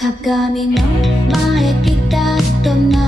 鏡の前ピタッと並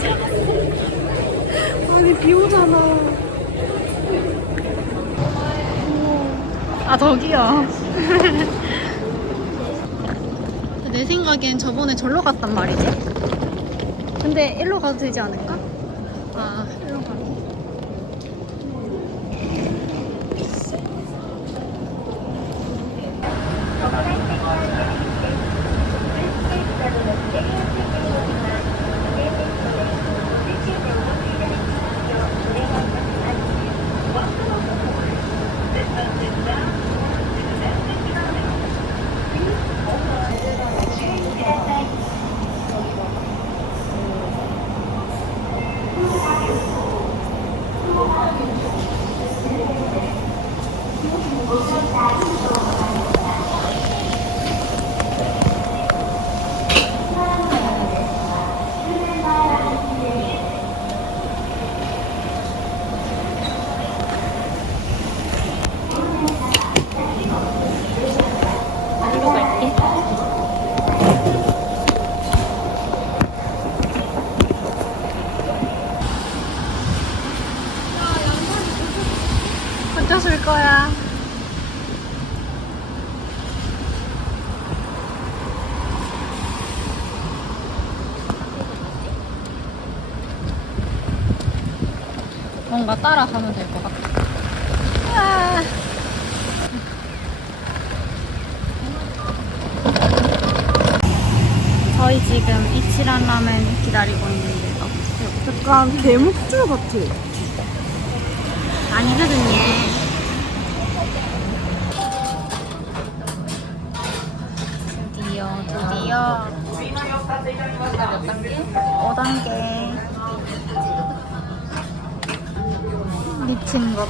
차갔어. 아니, 비 오잖아. 아, 저기요. 내 생각엔 저번에 절로 갔단 말이지? 근데 일로 가도 되지 않을까? 아, 일로 가네. 일로 갈게. 혼자 쓸 거야. 뭔가 따라가면 될 것 같아. 아. 저희 지금 이치란 라멘 기다리고 있는데요. 약간 개목줄 같아. 아니거든요. 드디어, 드디어. 몇 단계? 5단계. 미친 것.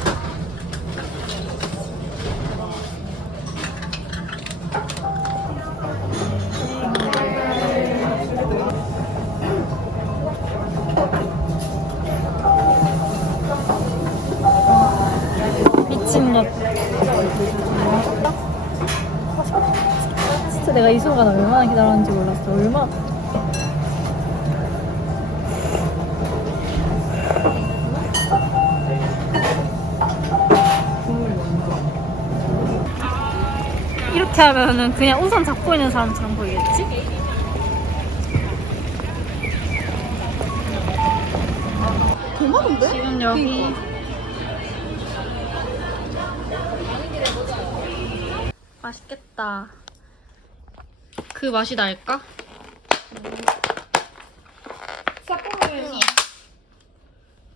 미친 것. 진짜 내가 이 순간 얼마나 기다렸는지 몰랐어. 얼마. 이렇게 하면은 그냥 우산 잡고 있는 사람처럼 보이겠지? 개많은데? 지금 여기 맛있겠다. 그 맛이 날까?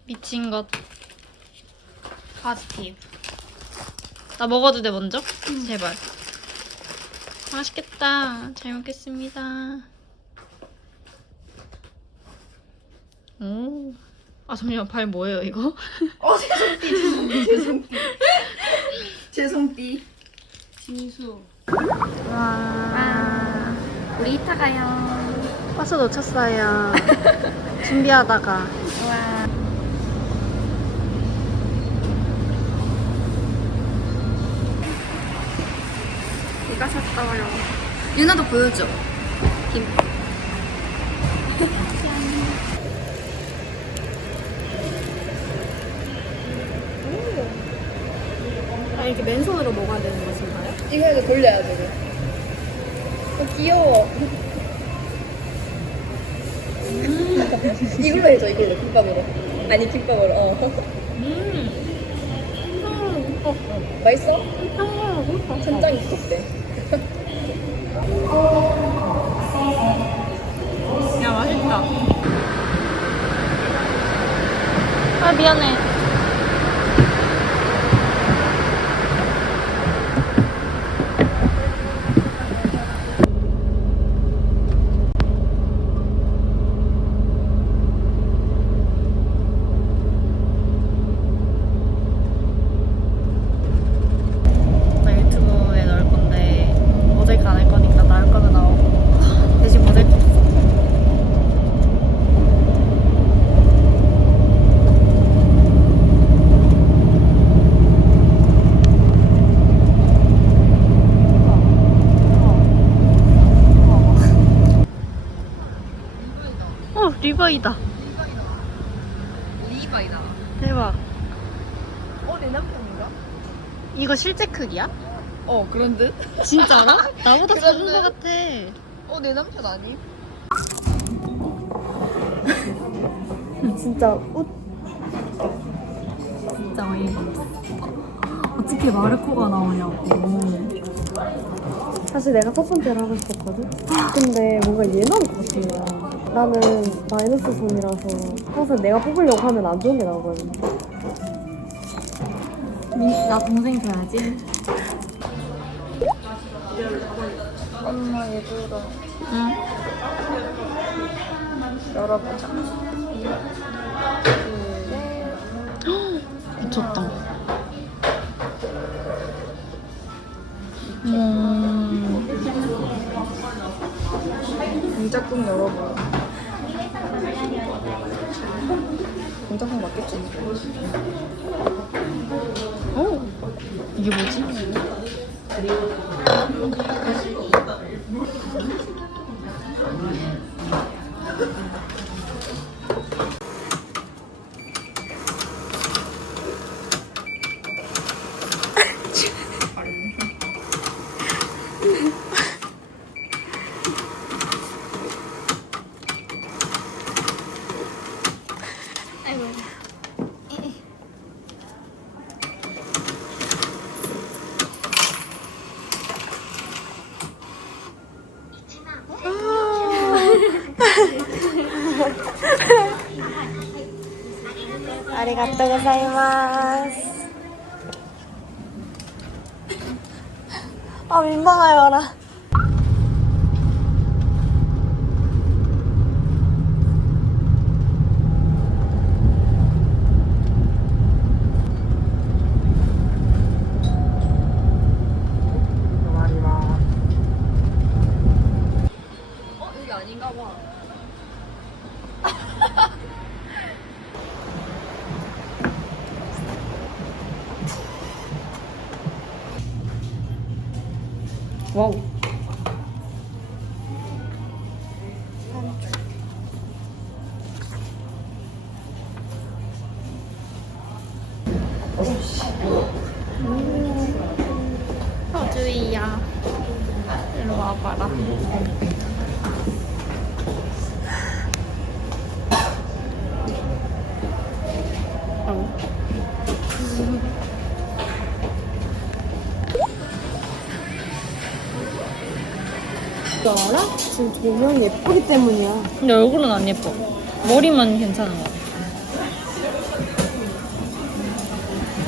미친 것. 파스티브. 나 먹어도 돼 먼저? 제발. 맛있겠다. 잘 먹겠습니다. 오. 아 잠시만 발 뭐예요 이거? 어, 죄송띠, 죄송띠, 죄송띠. 죄송띠. 진수. 와. 우리 이따 가요. 버스 놓쳤어요. 준비하다가. 이가 샀어요. 유나도 보여줘. 김. 아, 이렇게 맨손으로 먹어야 되는 것인가요? 이거 이거 돌려야 돼. 어, 귀여워. 이걸로 해줘, 이걸로. 김밥으로. 아니, 김밥으로, 어. 음. 어, 맛있어? 음. 천장이 두껍대. 미안해. 리바이다. 리바이다. 대박. 어, 내 남편인가? 이거 실제 크기야? 어, 그런 듯? 진짜로? 나보다 작은? 거 같아. 어, 내 남편 아니? 진짜 옷 진짜 어이가 없어. 어떻게 마르코가 나오냐고. 사실 내가 첫 번째로 하고 싶었거든? 근데 뭔가 것 같은 거야. 나는 마이너스 손이라서 항상 내가 뽑으려고 하면 안 좋은 게 나오거든. 나 동생 줘야지. 엄마 얘들아. 응. 열어보자. 미쳤다. 음. 공작국 열어봐. 공작국 맞겠지? 오. 이게 뭐지? 아리가또 고자이마스. 아, 민망해요라. 너 알아? 지금 조명이 예쁘기 때문이야. 근데 얼굴은 안 예뻐. 머리만 괜찮은 것 같아.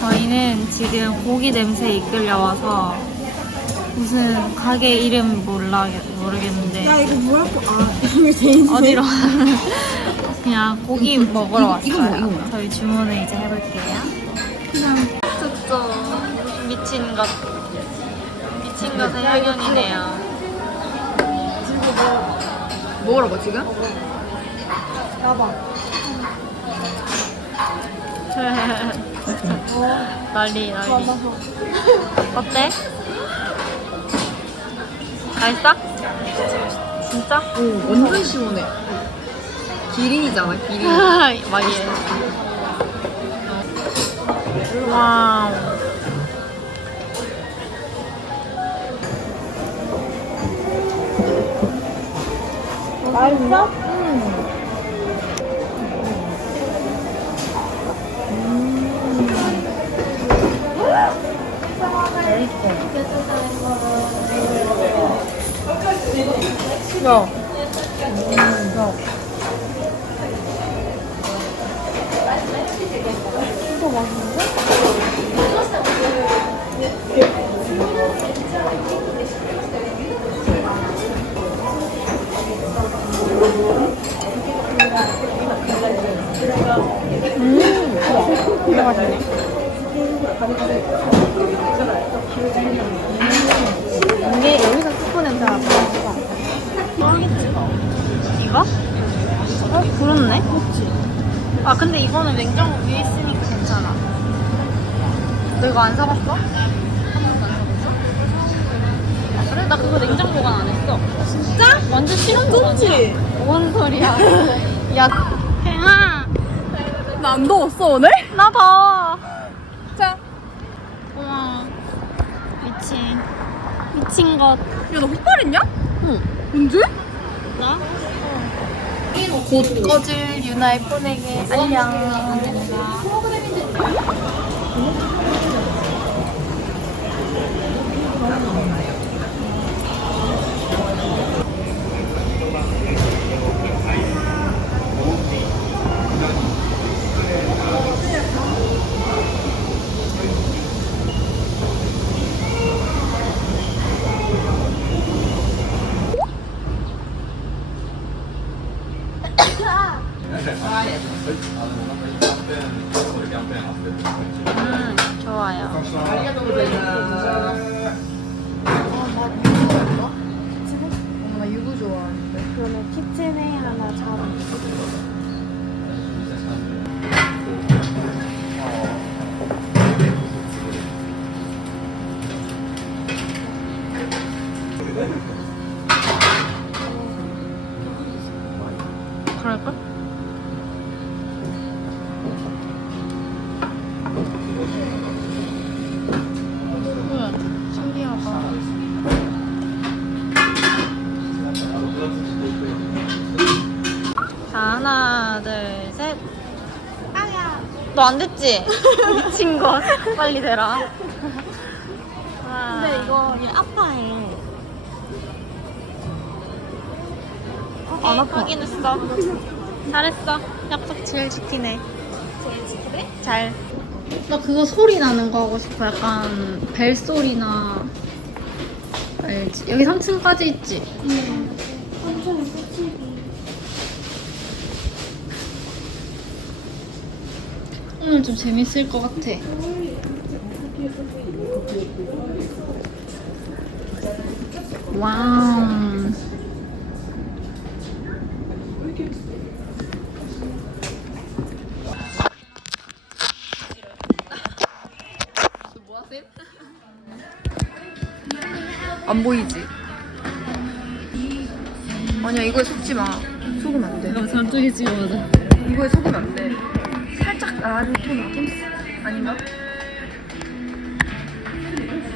저희는 지금 고기 냄새 이끌려 와서 무슨 가게 이름 몰라 모르겠는데 이거 뭐야? 아, 이름이 돼 있네. 어디로 그냥 고기 먹으러 왔어요. 이거 뭐, 이거 뭐야? 저희 주문을 이제 해볼게요. 그냥 미친 것 미친 것의 향연이네요. 먹으라고 지금? 난리 난리 어때? 맛있어? 진짜? 오 완전 시원해. 기린이잖아 기린. 맛있어 와우 맛있어? 야. 이게 여기서 스프 냄새가 모르겠지 이거? 어? 그렇네 그렇지 아 근데 이거는 냉장고 위에 있으니까 괜찮아 너 이거 안 사봤어? 한 번도 안 사봤어? 아 그래? 나 그거 냉장 보관 안 했어 진짜? 완전 실험 좋지? 뭔 소리야 야 안 더웠어 오늘? 나 봐. 자. 우와. 미친. 미친 것. 야너 흑발했냐? 응. 언제? 나? 곧 꺼질 유나의 폰에게 안녕. 음, 좋아요. 엄마 나 유부 좋아하는데. 그러면 키친에 하나 잡아. 그럴걸? 뭐야, 신기하다. 자, 하나, 둘, 셋. 아야. 너 안 됐지? 미친 것. 빨리 대라. 근데 이거 얘 아파해. 안 아파. 확인했어. 잘했어. 약속 제일 지키네. 제일 지키네? 잘. 나 그거 소리 나는 거 하고 싶어. 약간 벨 소리나. 알지? 여기 3층까지 있지? 오늘 좀 재밌을 것 같아. 와우. 안 보이지? 아니야 이거에 속지 마. 속으면 안 돼. 그럼 저쪽에 찍어보자. 이거에 속으면 안 돼. 나는 톤 느낌? 아닌가?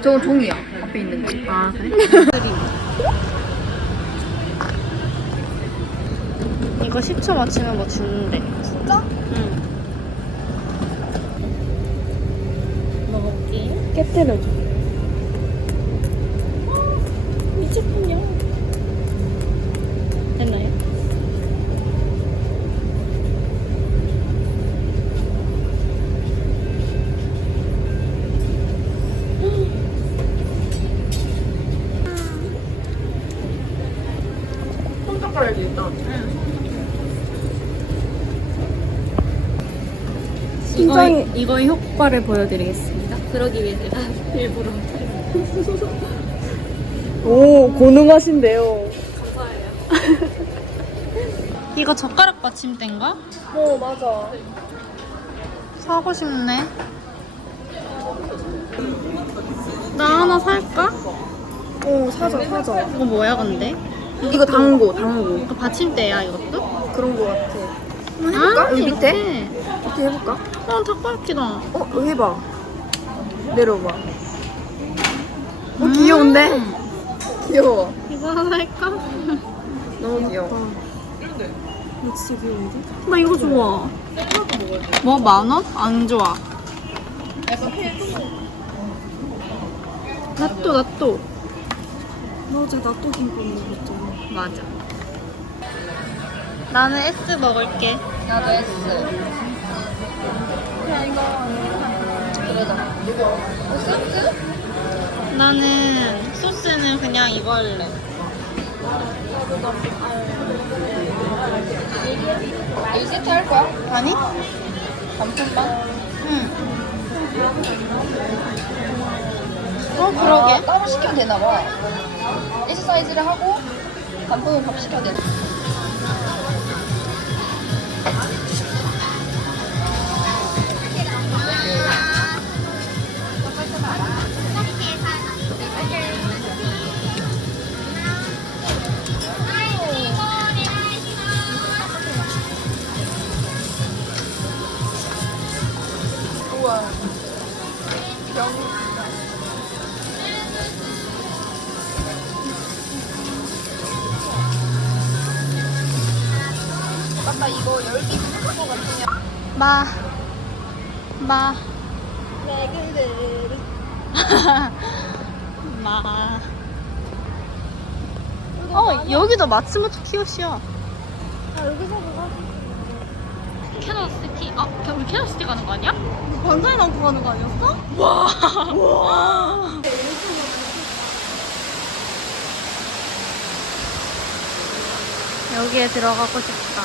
저건 종이야. 앞에 있는 게. 아, 그래? 이거 10초 맞추면 뭐 주는데. 진짜? 응. 먹어볼게. 깨뜨려줘. 손 닦아야지 일단. 심장이- 이거의, 이거의 효과를 보여드리겠습니다. 그러기 위해 제가 일부러. 오, 고능하신데요. 감사해요. 이거 젓가락 받침대인가? 어 맞아. 사고 싶네. 나 하나 살까? 어 사자 사자. 이거 뭐야 근데? 이거 당고 당고 이거 받침대야 이것도? 그런 거 같아. 한번 해볼까? 여기 밑에? 이렇게. 어떻게 해볼까? 어 닭발기다. 어 이거 해봐. 내려봐. 어 귀여운데? 귀여워. 이거 하나 살까? 너무 귀여워. 이거 진짜 귀여운데? 나 이거 좋아. 뭐만 원? 안 좋아. 낫또 낫또. 나 어제 나또 김밥 먹었잖아. 맞아. 나는 S 먹을게. 나도 S. 나는 소스는 그냥 이거 할래. 이 세트 할 거야? 아니? 단품만? 응. 어 그러게. 따로 시켜도 되나 봐. S 사이즈를 하고 단품은 밥 시켜도 되 어 여기도 마츠모토 키요시야. 아, 여기서 그거 캐너시티. 아 우리 캐너시티 가는 거 아니야? 반찬이 남고 가는 거 아니었어? 여기에 들어가고 싶다.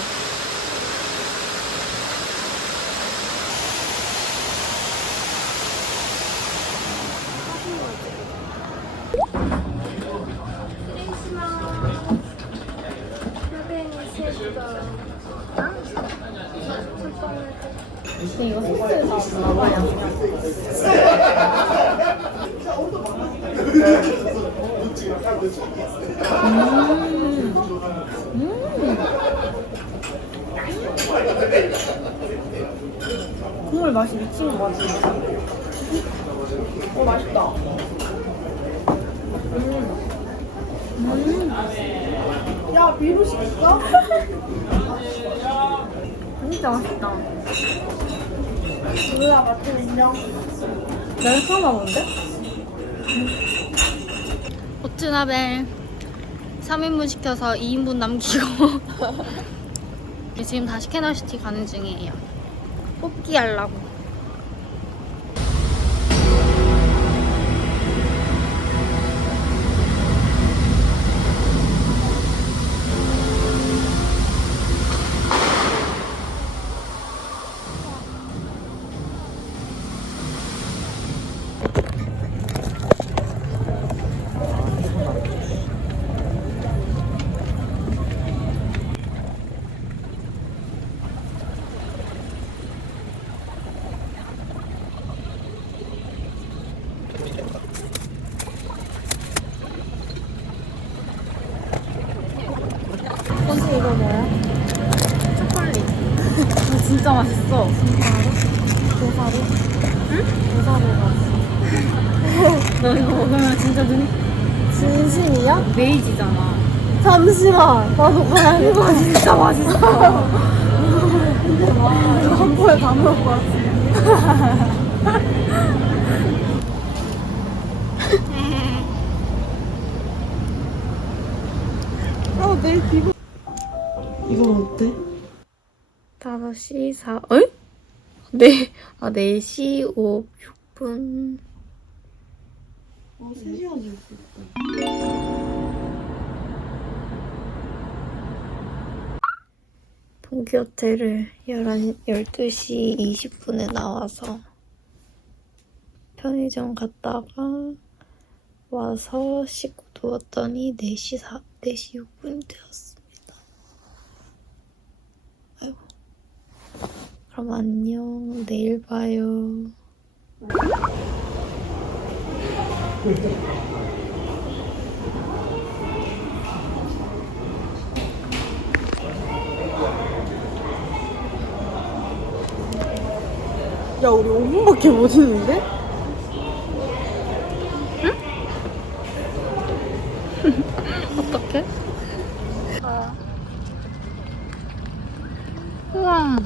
근데 이거 소스에다 나와 양념. 국물 맛이 미친 것 같아. 어 맛있다. 음. 야 비루 시켰어? 진짜 맛있다. 몰라 맛좀 인정. 난 처음 와본데? 오츠나벨 3인분 시켜서 2인분 남기고 지금 다시 캐너시티 가는 중이에요 뽑기 하려고 잠시만 나도 가야 돼 이거 진짜 맛있어. 한 번에 다 먹을 것 같아. 아내 기분. 이건 어때? 5시 4, 어이? 네, 아, 4시 5, 6분. 어 3시간 있어 판교호텔을 11, 12시 20분에 나와서 편의점 갔다가 와서 씻고 누웠더니 4시, 4, 4시 6분이 되었습니다. 아이고. 그럼 안녕. 내일 봐요. 야 우리 5분밖에 못 있는데? 어떡해? 우와.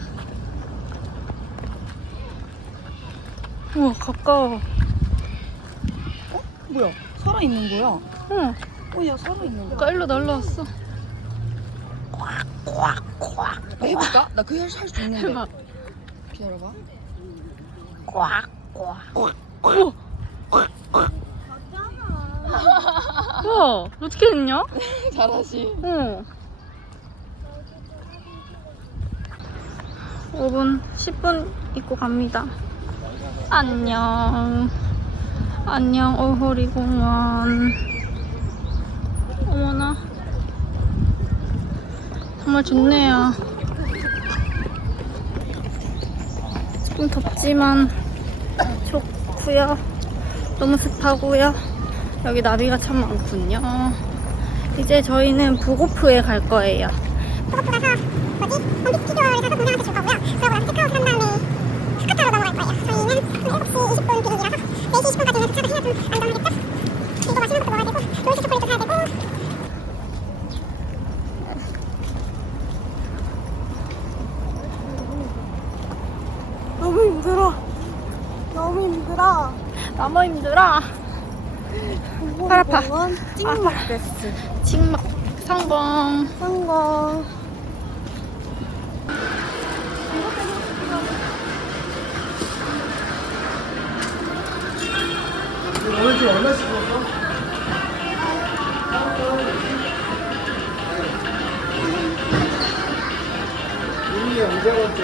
우와, 가까워. 뭐야? 살아있는 거야? 응. 어, 야, 살아있는 거야. 아까 일로 날라왔어. 해볼까? 나 그거 할수 있는데. 기다려봐. 우와, 어떻게 됐냐? 잘하지. 응. 5분, 10분 있고 갑니다. 안녕. 안녕, 오호리 공원. 어머나. 정말 좋네요. 조금 덥지만 좋고요. 너무 습하고요. 여기 나비가 참 많군요. 이제 저희는 부고프에 갈 거예요. 부고프 가서 뭐지? 줄 거고요. 그러고 나서 체크아웃 한 다음에 스카타로 넘어갈 거예요. 저희는 7시 20분 비행기라서 4시 20분까지는 도착을 해야 좀 안전하겠죠? 이거 맛있는 것도 먹어야 되고 로이스 초콜릿도 사야 되고 너무 힘들어. 너무 힘들어. 너무 힘들어. 팔 아파. 찍먹 됐어. 칭막 성공. 성공.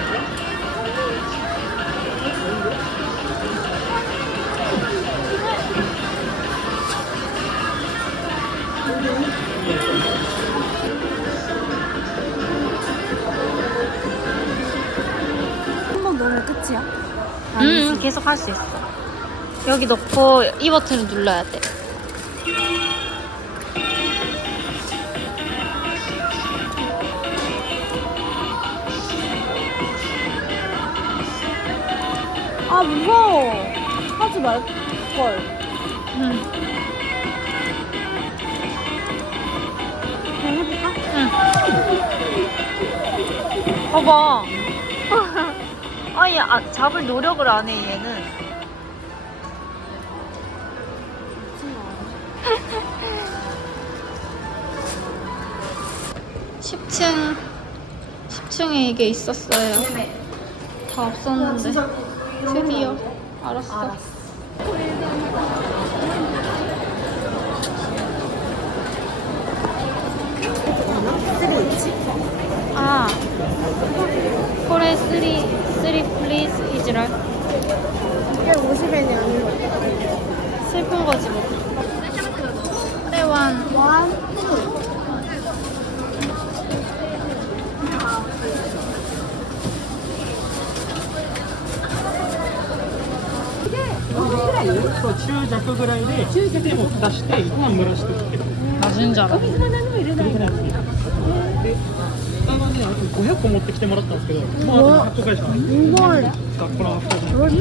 한 할 수 있어. 여기 넣고 이 버튼을 눌러야 돼. 아 무서워. 하지 말 걸. 응. 그냥 해볼까? 응. 봐봐. 아니, 아, 잡을 노력을 안 해, 얘는. 십 10층, 10층에 이게 있었어요. 다 없었는데. 드디어. 알았어. 아. 코레 3, 3 플리즈 이지랄. 이게 50엔이 아니고. 슬픈 거지 뭐. 코레 완. 원.そう中弱ぐらいで手も出して糸は蒸らしておけば 맛있는 줄 알아. それぐらいなんですで 他ね、あと500個持ってきてもらったんですけど、もうあと100個しかない。学校の。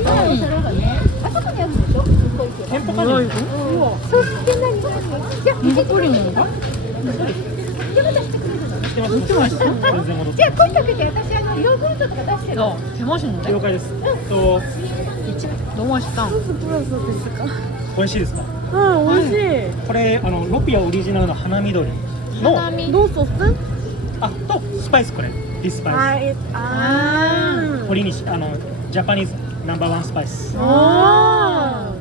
い。あそこにあるんでしょ店舗。じゃあ、れ、声かけて、私、あの、ヨーグルトとか出してる。了解です。どうしたん。美味しいですか。うん、美味しい。これ、あの、ロピアオリジナルの花緑。の。どうソース。あ、と、パイスこれディスパイ 아, 이- 아. ス堀西あのジャパニーズナンバーワンスパイス 아.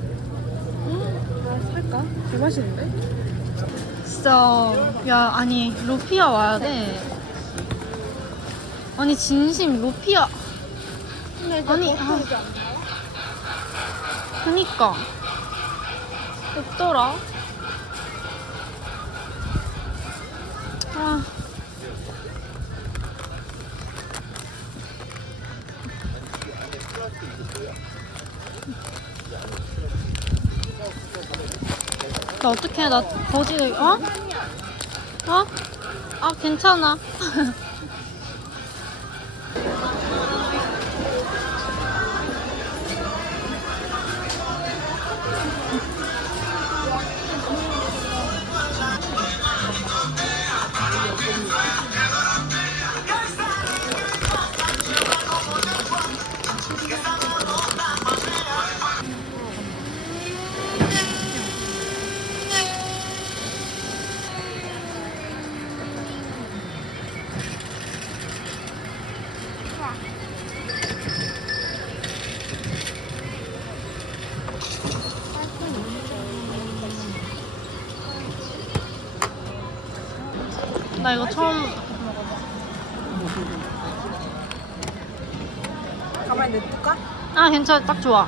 살까? 개 맛있는데? 진짜 야 아니 로피아 와야 돼. 아니 진심 로피아. 아니 아. 그니까 없더라. 아 나 어떡해 나 거지 어? 어? 아 괜찮아 나 이거 처음 가만히 냅둘까? 아 괜찮아 딱 좋아